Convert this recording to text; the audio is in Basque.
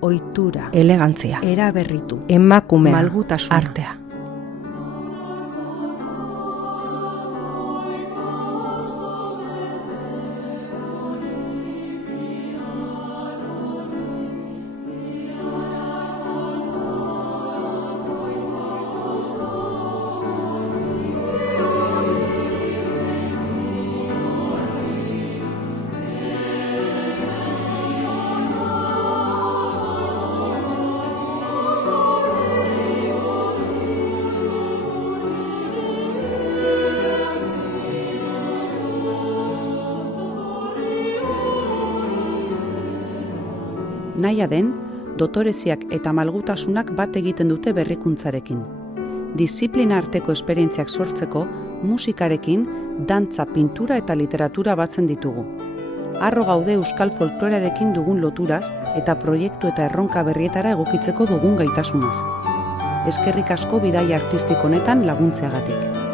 ohitura, elegantzia, eraberritu, emakumea, malgutasuna, artea. Naia den, dotoreziak eta malgutasunak bat egiten dute berrikuntzarekin. Diziplina arteko esperientziak sortzeko, musikarekin, dantza, pintura eta literatura batzen ditugu. Harro gaude euskal folklorearekin dugun loturaz eta proiektu eta erronka berrietara egokitzeko dugun gaitasunaz. Eskerrik asko bidaia artistiko honetan laguntzeagatik.